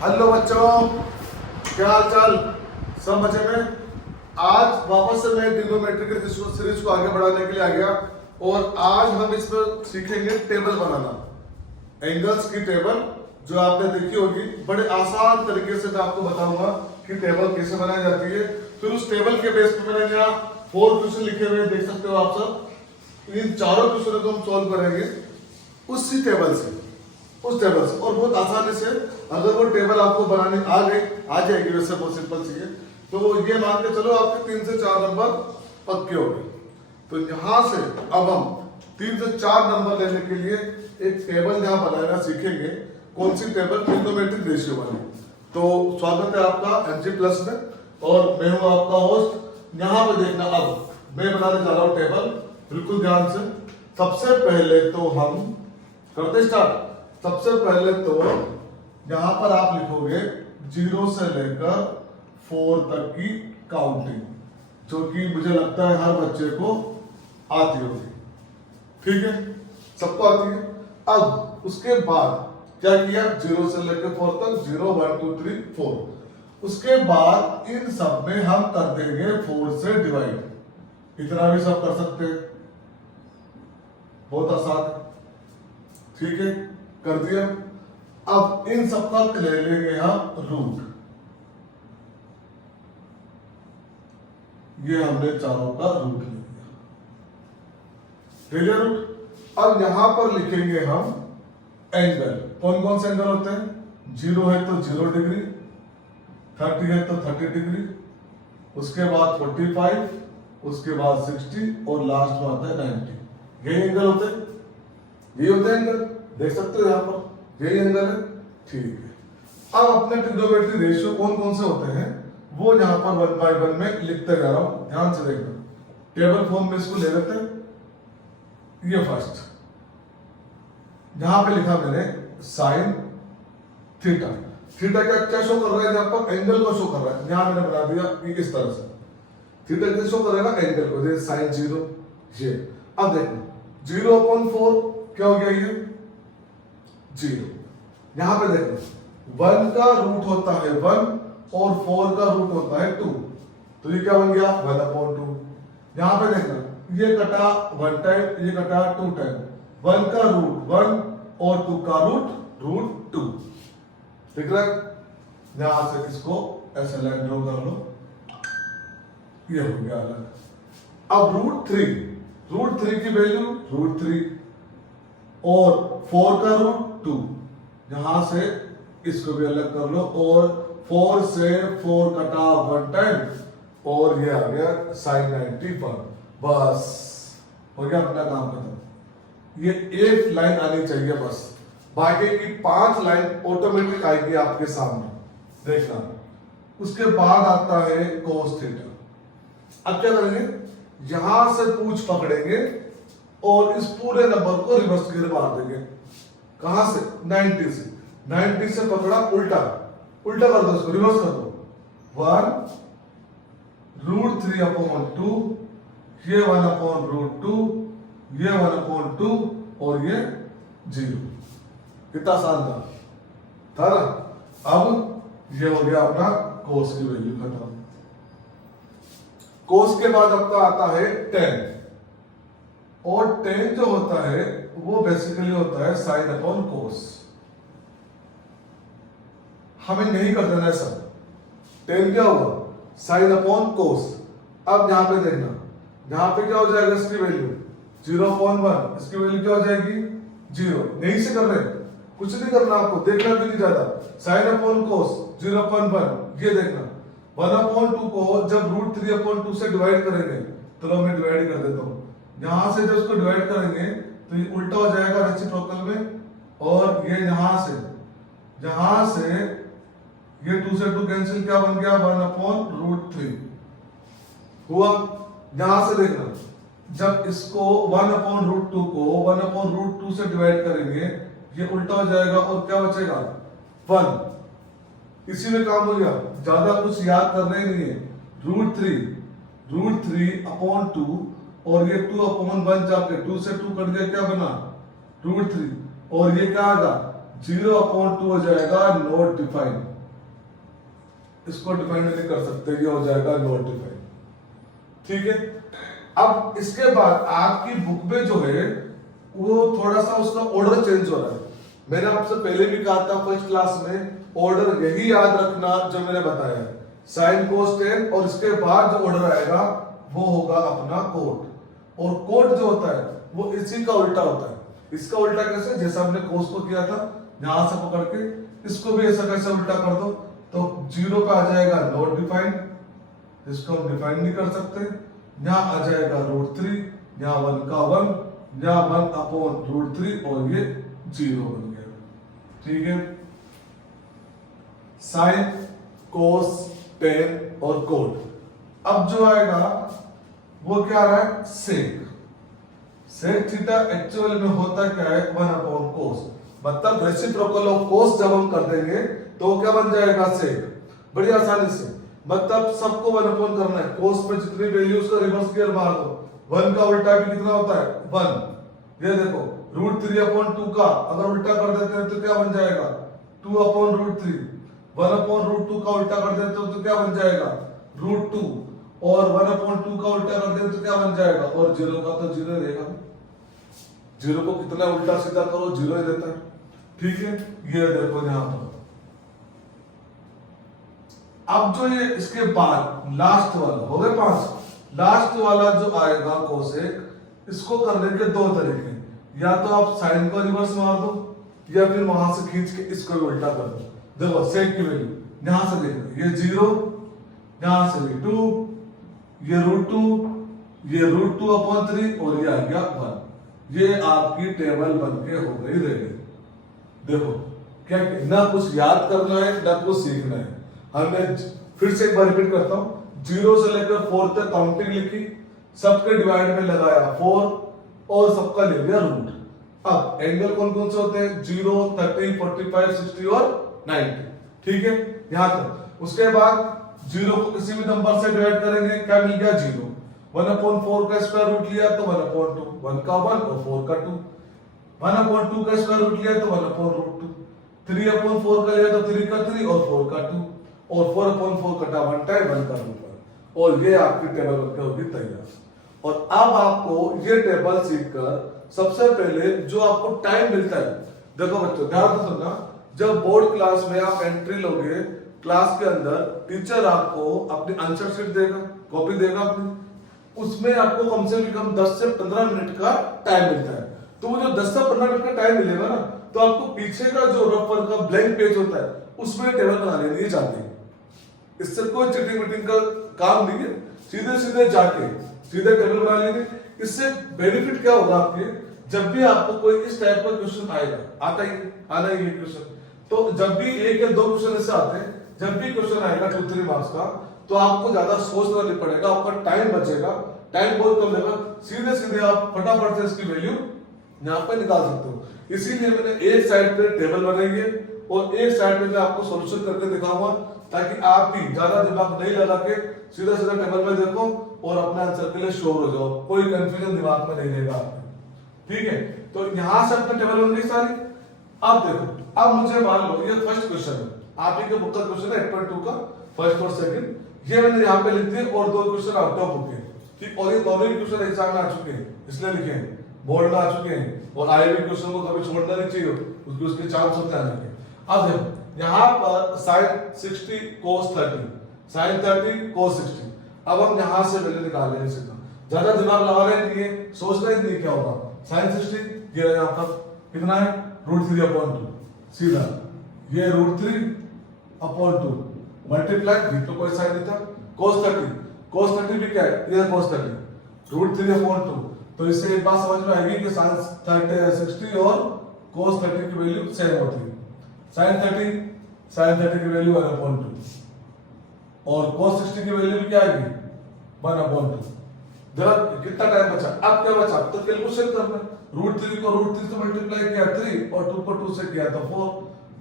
Hello बच्चों, क्या हाल चाल? सब मजे में? आज वापस से मैं ट्रिग्नोमेट्री की सीरीज को आगे बढ़ाने के लिए आ गया और आज हम इसमें सीखेंगे टेबल बनाना, एंगल्स की टेबल जो आपने देखी होगी। बड़े आसान तरीके से मैं आपको बताऊंगा कि टेबल कैसे बनाई जाती है। फिर उस टेबल के बेस पे मैंने यहाँ 4 क्वेश्चन लिखे हुए देख सकते हो आप सब। इन चारों क्वेश्चनों को हम सॉल्व करेंगे उसी टेबल से, उस टेबल से, और बहुत आसानी से। अगर वो टेबल आपको बनाने आ जाएगी, वैसे बहुत सिंपल सी है, तो ये मान के चलो आपके 3 से 4 नंबर पक्के हो गए। तो यहां से अब हम 3 से 4 नंबर लेने के लिए एक टेबल यहां बनाना सीखेंगे। कौन सी टेबल? ट्रिग्नोमेट्रिक रेशियो वाली। तो स्वागत है आपका एनजी प्लस में, और मैं हूं आपका होस्ट। यहां पे देखना, अब मैं बनाने जा रहा हूं टेबल, बिल्कुल ध्यान से। सबसे पहले तो हम करते स्टार्ट। सबसे पहले तो यहां पर आप लिखोगे 0 से लेकर 4 तक की काउंटिंग, जो कि मुझे लगता है हर बच्चे को आती होगी। ठीक है, सबको आती है। अब उसके बाद क्या किया? 0 से लेकर 4 तक, 0 1 2 3 4। उसके बाद इन सब में हम कर देंगे 4 से डिवाइड। इतना भी सब कर सकते हैं, बहुत आसान। ठीक है, कर दिया। अब इन सब का ले लेंगे हम रूट। ये हमने चारों का रूट ले लिया, ले लिया रूट। अब यहां पर लिखेंगे हम एंगल। कौन कौन से एंगल होते हैं? 0 है तो 0 डिग्री, 30 है तो 30 डिग्री, उसके बाद 45, उसके बाद 60 और लास्ट में आता है 90। यही एंगल होते हैं, ये होते हैं एंगल, देख सकते हो यहां पर, यही एंगल है। ठीक है, अब अपने ट्रिग्नोमेट्री रेशियो कौन कौन से होते हैं वो यहां पर 1 बाय 1 में लिखते जा रहा हूं। ध्यान से देखना, टेबल फॉर्म में इसको ले लेते हैं। ये फर्स्ट यहां पे लिखा मैंने साइन थीटा। थीटा क्या शो कर रहा है? यहां पर एंगल को शो कर रहा है। यहां मैंने बना दिया इस तरह से। थीटा क्या शो करेगा? एंगल को, जैसे साइन 0 ये। अब देखो 0/4 क्या हो गया? ये 0। यहां पे देखो 1 का रूट होता है 1 और 4 का रूट होता है 2, तो ये क्या बन गया? 1/2। यहां पे देखना, ये कटा 1 टाइम, ये कटा 2 टाइम। 1 का रूट 1 और 2 का रूट 2। ठीक है, यहां से इसको ऐसे लाइन ड्रॉ कर लो, ये हो गया अलग। अब रूट 3 की वैल्यू √3 और 4 का √2। यहां से इसको भी अलग कर लो, और 4 से 4 कटा 1 टाइम और ये आ गया sin 90 पर। बस हो गया, अपना काम खत्म। ये एक लाइन आनी चाहिए बस, बाकी की 5 लाइन ऑटोमेटिक आएगी आपके सामने, देखना। उसके बाद आता है cos थीटा। अब क्या करेंगे? यहां से पूंछ पकड़ेंगे और इस पूरे नंबर को रिवर्स गिर मार देंगे। कहां से? 90 से। 90 से पकड़ा, उल्टा कर दो, इसको रिवर्स कर दो। 1 √3/2, ये 1/√2, ये 1/2 और ये 0। कितना आसान था ना? अब ये हो गया अपना कोस की वैल्यू खत्म। कोस के बाद आपका आता है tan, और tan जो होता है वो बेसिकली होता है sin/cos। हमें नहीं कर देना है सब। tan क्या होगा? sin/cos। अब यहां पे देखना, यहां पे क्या हो जाएगा? इसकी वैल्यू 0/1, इसकी वैल्यू क्या हो जाएगी? 0। यहीं से कर रहे हैं, कुछ नहीं करना आपको, देखना भी नहीं ज्यादा। sin/cos 0/1, ये देखना। 1/2 को जब √3/2 से डिवाइड करेंगे, तो मैं डिवाइड कर देता हूं। यहां से जब उसको डिवाइड करेंगे तो ये उल्टा हो जाएगा रेसिप्रोकल में, और ये यहां से ये 2 से 2 कैंसिल, क्या बन गया? 1/√3 हुआ। यहां से देखना, जब इसको 1/√2 को 1/√2 से डिवाइड करेंगे, ये उल्टा हो जाएगा और क्या बचेगा? 1। इसी में काम हो गया, ज्यादा कुछ याद करना ही नहीं है। √3/2 और ये 2/1 जाके 2 से 2 कट गया, क्या बना? √3, और ये क्या आएगा? 0/2 हो जाएगा नॉट डिफाइंड, इसको डिफाइन नहीं कर सकते, ये हो जाएगा नॉट डिफाइंड। ठीक है, अब इसके बाद आपकी बुक में जो है वो थोड़ा सा उसका ऑर्डर चेंज हो रहा है। मैंने आपसे पहले भी कहा था फर्स्ट क्लास में, ऑर्डर यही याद रखना जो मैंने बताया है, साइन कोस टेन, और इसके बाद जो ऑर्डर आएगा वो होगा अपना कोट, और कोट जो होता है वो इसी का उल्टा होता है। इसका उल्टा कैसे, जैसा हमने कोस को किया था, यहां से पकड़ के इसको भी ऐसा कैसे उल्टा कर दो, तो 0 पे आ जाएगा नॉट डिफाइंड, इसको हम डिफाइन नहीं कर सकते। यहाँ आ जाएगा √3, यहाँ 1 का 1, यहाँ 1/√3, और ये 0 बन गया। ठीक है, साइन कोस टेन और कोट। अब जो आएगा वो क्या आ रहा है, सेक। सेक थीटा एक्चुअल में होता क्या है, 1/cos, मतलब रेसिप्रोकल ऑफ कोस जब हम कर देंगे तो क्या बन जाएगा, सेक। बड़ी आसानी से, मतलब सबको 1 करना है, कोस में जितनी वैल्यू उसका रिवर्स गियर मार दो, 1 का उल्टा भी कितना होता है, 1। ये देखो √3/2 का अगर उल्टा कर देते हैं तो क्या बन जाएगा, 2/√3। 1/√2 का उल्टा कर देते हो तो क्या बन जाएगा, √2, और 1/2 का उल्टा कर देते तो क्या बन जाएगा, और 0 का तो 0 रहेगा। 0 को कितना उल्टा सीधा करो 0 ही देता है। ठीक है, ये देखो यहां पर। अब जो ये इसके बाद लास्ट वाला हो गए 5, लास्ट वाला जो आएगा कोसेक, इसको करने के 2 तरीके, या तो आप साइन को रिवर्स मार दो, या फिर वहां से खींच के इसको उल्टा कर दो। देखो सेक की वैल्यू यहां से देखो, ये 0, यहां से भी 2, ये √2, ये √2/3, और ये आ गया 1। ये आपकी टेबल बनके हो गई रेडी। देखो क्या, ना कुछ याद करना है ना कुछ सीखना है। हमने फिर से एक बार रिपीट करता हूं, 0 से लेकर 4 तक काउंटिंग लिखी, सबके डिवाइड में लगाया 4, और सबका ले लिया रूट। अब एंगल कौन कौन से होते हैं, 0, 30, 45, 60 और 90। ठीक है, यहां तक। उसके बाद 0 को किसी भी नंबर से डिवाइड करेंगे, क्या मिल गया, 0। 1/4 का स्क्वायर रूट लिया तो 1/2, 1 का 1 और 4 का 2। 1/2 का स्क्वायर रूट लिया तो 1/√2। 3/4 का लिया तो 3 का 3 और 4 का 2, और 4/4 कटा 1 टाइम 1 का रूट, और ये आपकी टेबल बनकर होगी तैयार। और अब आपको ये टेबल सीखकर सबसे पहले जो आपको टाइम मिलता है, देखो बच्चों ध्यान से सुनना, जब बोर्ड क्लास में आप एंट्री लोगे, क्लास के अंदर टीचर आपको अपनी आंसर शीट देगा, कॉपी देगा अपनी, उसमें आपको कम से कम 10 से 15 मिनट का टाइम मिलता है। तो वो जो 10 से 15 मिनट का टाइम मिलेगा ना, तो आपको पीछे का जो रफ का ब्लैंक पेज होता है उसमें टेबल बना लेनी जाती है। इससे कोई चीटिंग मीटिंग का काम नहीं है, सीधे सीधे जाके सीधे टेबल बना लेंगे। इससे बेनिफिट क्या होगा आपके, जब भी आपको कोई इस टाइप का क्वेश्चन आएगा, आता ही आना ही है क्वेश्चन, तो जब भी 1 या 2 क्वेश्चन ऐसे आते हैं, जब भी क्वेश्चन आएगा 2-3 मार्क्स का, तो आपको ज्यादा सोचना नहीं पड़ेगा, आपका टाइम बचेगा, टाइम बहुत कम लगेगा, सीधे सीधे आप फटाफट से इसकी वैल्यू यहाँ पे निकाल सकते हो। इसीलिए मैंने एक साइड पे टेबल बनाई है और एक साइड में मैं आपको सॉल्यूशन करके दिखाऊंगा, ताकि आप भी ज्यादा दिमाग नहीं लगा के सीधा सीधा टेबल में देखो और अपने आंसर के लिए श्योर हो जाओ, कोई कंफ्यूजन दिमाग में नहीं रहेगा आपके। ठीक है, तो यहां से अपनी टेबल बन गई सारी। अब देखो, अब मुझे मान लो ये फर्स्ट क्वेश्चन है, आप ही के बुक का क्वेश्चन है 8.2 का फर्स्ट और सेकंड, ये मैंने यहाँ पे लिख दिए, और 2 क्वेश्चन आउट ऑफ बुक है। ठीक, और ये दोनों ही क्वेश्चन एग्जाम में आ चुके हैं, इसलिए लिखे हैं, बोर्ड में आ चुके हैं, और आए हुए क्वेश्चन को कभी छोड़ना नहीं चाहिए, उसके उसके चांस होते हैं आने के। अब देखो यहाँ पर sin 60 cos 30, sin 30 cos 60, अब हम यहाँ से वैल्यू निकाल लेंगे सीधा, ज्यादा दिमाग लगाना ही नहीं है, सोचना ही नहीं क्या होगा। sin 60 ये यहाँ पर कितना है, √3/2, सीधा ये √3/2 मल्टीप्लाई, भी तो कोई साइन नहीं था, cos 30 भी क्या है, ये cos 30 √3/2, तो इससे एक बात समझ में आएगी कि sin 60 और cos 30 की वैल्यू सेम होती है। sin 30 की वैल्यू 1/2 और cos 60 की वैल्यू क्या आएगी 1/2। जरा कितना टाइम बचा, अब क्या बचा, तो कैलकुलेशन करना है। √3 को √3 से मल्टीप्लाई किया 3, और 2 को 2 से किया तो 4,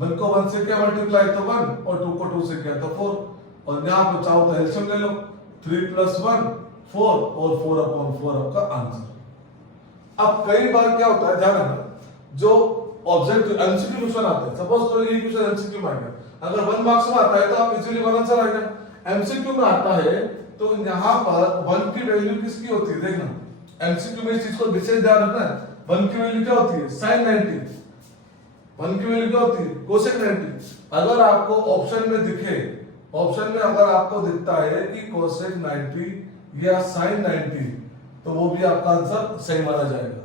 1 को 1 से किया मल्टीप्लाई तो 1, और 2 को 2 से किया तो 4, और यहाँ पे चाहो तो एलसीएम ले लो, 3 + 1 4, और 4/4 आपका आंसर। अब कई बार क्या होता है, ध्यान रखना, जो ऑब्जेक्टिव एमसीक्यू क्वेश्चन आते हैं, सपोज करो ये क्वेश्चन एमसीक्यू में आ गया, अगर 1 मार्क्स में आता है तो आप इजीली 1 आंसर आ गया। एमसीक्यू में आता है तो यहाँ पर 1 की वैल्यू किसकी होती है, देखना एमसीक्यू में इस चीज को विशेष ध्यान रखना है। 1 की वैल्यू क्या होती है, sin 90। 1 की वैल्यू क्या होती है, cosec 90। अगर आपको ऑप्शन में दिखे, ऑप्शन में अगर आपको दिखता है कि cosec 90 या sin 90, तो वो भी आपका आंसर सही माना जाएगा।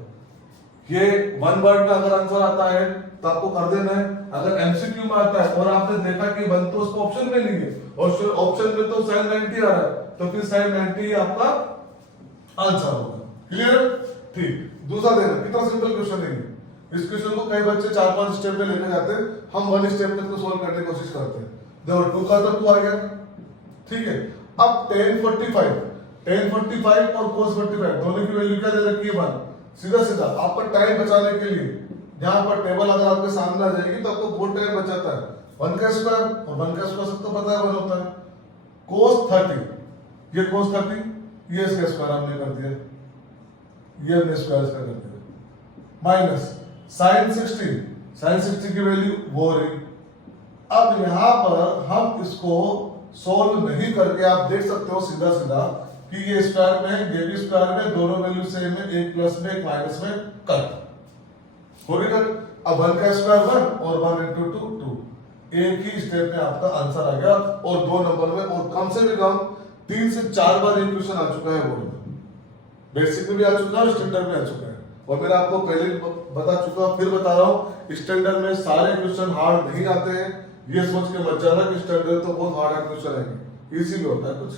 ये 1 वर्ड का अगर आंसर आता है तो आपको कर देना है। अगर एमसीक्यू में आता है और आपने देखा कि 1 तो उसको ऑप्शन में नहीं है और ऑप्शन में तो sin 90 आ रहा है, तो फिर sin 90 आपका आंसर होगा। क्लियर? ठीक। दूसरा देखना कितना सिंपल क्वेश्चन है। इस क्वेश्चन को कई बच्चे 4-5 स्टेप में लेके जाते हैं, हम 1 स्टेप में इसको सॉल्व करने की कोशिश करते हैं। देखो 2 का तो 2 आ गया, ठीक है। अब tan 45 और cos 45 दोनों की वैल्यू क्या दे रखी है 1। सीधा सीधा आपका टाइम बचाने के लिए यहाँ पर टेबल अगर आपके सामने आ जाएगी तो आपको बहुत टाइम बचाता है। 1 का स्क्वायर और 1 का स्क्वायर सबको पता है 1 होता है। cos 30, ये cos 30, ये इसका स्क्वायर हमने कर दिया, ये हमने स्क्वायर इसका कर दिया, माइनस sin 60 की वैल्यू वो रही। अब यहाँ पर हम इसको सॉल्व नहीं करके आप देख सकते हो सीधा सीधा कि ये स्क्वायर में है, ये भी स्क्वायर में, दोनों वैल्यू सेम है, एक प्लस में एक माइनस में कट हो गया। अब 1 का स्क्वायर 1 और 1 into 2 2, एक ही स्टेप में आपका आंसर आ गया और 2 नंबर में, और कम से भी कम 3 से 4 बार ये क्वेश्चन आ चुका है बोर्ड में, बेसिक में भी आ चुका है, स्टैंडर्ड में आ चुका है। और मैंने आपको पहले बता चुका हूं, फिर बता रहा हूं, स्टैंडर्ड में सारे क्वेश्चन हार्ड नहीं आते हैं। ये सोच के मत जाना कि स्टैंडर्ड तो बहुत हार्ड क्वेश्चन है, इजी भी होता है कुछ।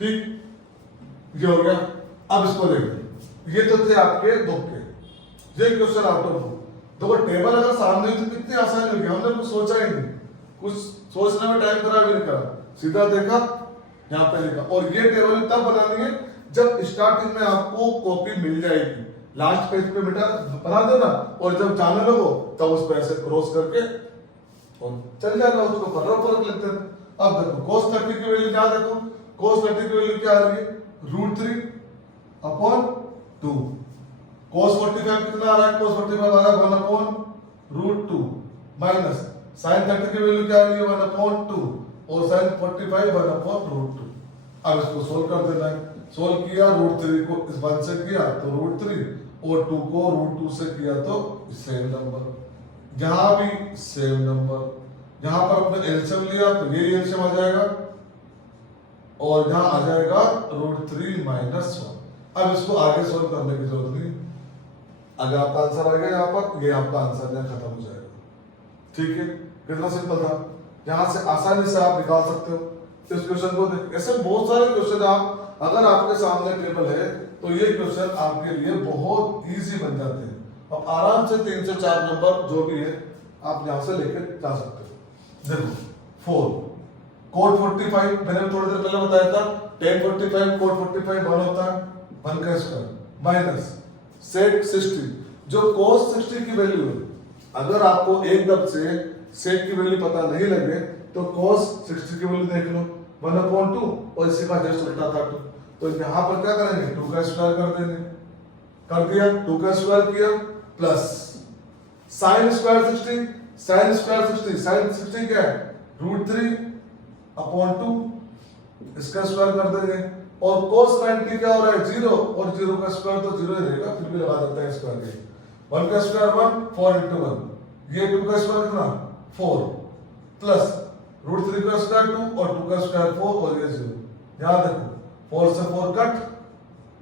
ठीक, ये हो गया। अब इसको देखिए, ये तो थे आपके तुक्के, ये क्वेश्चन आउट ऑफ बुक। देखो टेबल अगर सामने तो कितनी आसान हो गया, हमने कुछ सोचा ही नहीं, कुछ सोचने में टाइम खराब ही नहीं करा, सीधा देखा यहाँ पे लिखा। और ये टेबल तब बनानी है जब स्टार्टिंग में आपको कॉपी मिल जाएगी, लास्ट पेज पे बेटा बना देना, और जब जाने लगो तब उस पे ऐसे क्रॉस करके और चल जाएगा, उसको फर्क लिखते हैं। अब देखो cos 30 की वैल्यू क्या, देखो cos 30 की वैल्यू क्या आ रही है, √3/2। cos 45 कितना आ रहा है, cos 45 आ रहा है 1/√2 माइनस sin 30 की वैल्यू क्या आ रही है 1/2 और sin 45 1/√2। अब इसको सोल्व कर देना है। सोल्व किया, √3 को इस 1 से किया तो √3 और 2 को √2 से किया तो सेम नंबर, जहां भी सेम नंबर। यहां पर अपने एलसीएम लिया तो ये एलसीएम आ जाएगा और यहां आ जाएगा √3 - 1। अब इसको आगे सोल्व करने की जरूरत नहीं, अगर आपका आंसर आ गया यहाँ पर, ये आपका आंसर यहाँ खत्म हो जाएगा। ठीक है, कितना सिंपल था, यहां से आसानी से आप निकाल सकते हो इस क्वेश्चन को। ऐसे बहुत सारे क्वेश्चन आप, अगर आपके सामने टेबल है तो ये क्वेश्चन आपके लिए बहुत इजी बन जाते हैं। अब आराम से 3 से 4 नंबर जो भी है आप यहां से लेकर जा सकते हो। देखो 4 cot 45 मैंने थोड़ी देर पहले बताया था, tan 45 cot 45 1 होता है, 1 का स्क्वायर माइनस sec 60, जो cos 60 की वैल्यू है, अगर आपको एकदम से sec की वैल्यू पता नहीं लगे तो cos 60 की वैल्यू देख लो 1/2 और इसी का जस्ट उल्टा था 2। तो यहां पर क्या करेंगे, 2 का स्क्वायर कर देंगे, कर दिया, 2 का स्क्वायर किया plus sin square 60, sin square 60, sin 60 क्या है √3/2, इसका स्क्वायर कर देंगे। और cos 90 क्या हो रहा है 0, और 0 का स्क्वायर तो 0 ही रहेगा, फिर भी लगा देते हैं स्क्वायर के। 1 का स्क्वायर 1, 4 × 1, ये 2 का स्क्वायर कितना 4 प्लस √3 का स्क्वायर 2 और 2 का स्क्वायर 4 और ये 0। याद रखो 4 से 4 कट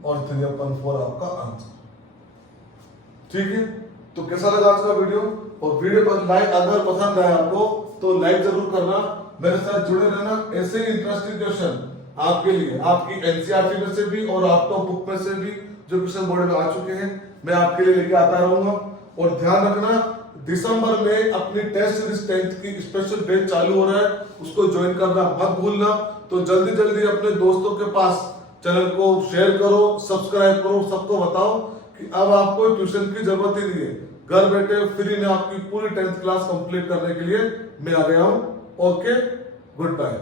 और 3/4 आपका आंसर। ठीक है, तो कैसा लगा आज का वीडियो, और वीडियो पर लाइक, अगर पसंद आया आपको तो लाइक जरूर करना, मेरे साथ जुड़े रहना। ऐसे ही इंटरेस्टिंग क्वेश्चन आपके लिए, आपकी एनसीईआरटी में से भी और आपको बुक में से भी जो क्वेश्चन बोर्ड में आ चुके हैं, मैं आपके लिए लेके आता रहूंगा। और ध्यान रखना, दिसंबर में अपनी टेस्ट सीरीज 10th की स्पेशल बैच चालू हो रहा है, उसको ज्वाइन करना मत भूलना। तो जल्दी जल्दी अपने दोस्तों के पास चैनल को शेयर करो, सब्सक्राइब करो, सबको बताओ कि अब आपको ट्यूशन की जरूरत ही नहीं है, घर बैठे फ्री में आपकी पूरी 10th क्लास कंप्लीट करने के लिए मैं आ गया हूं। Okay, good bye.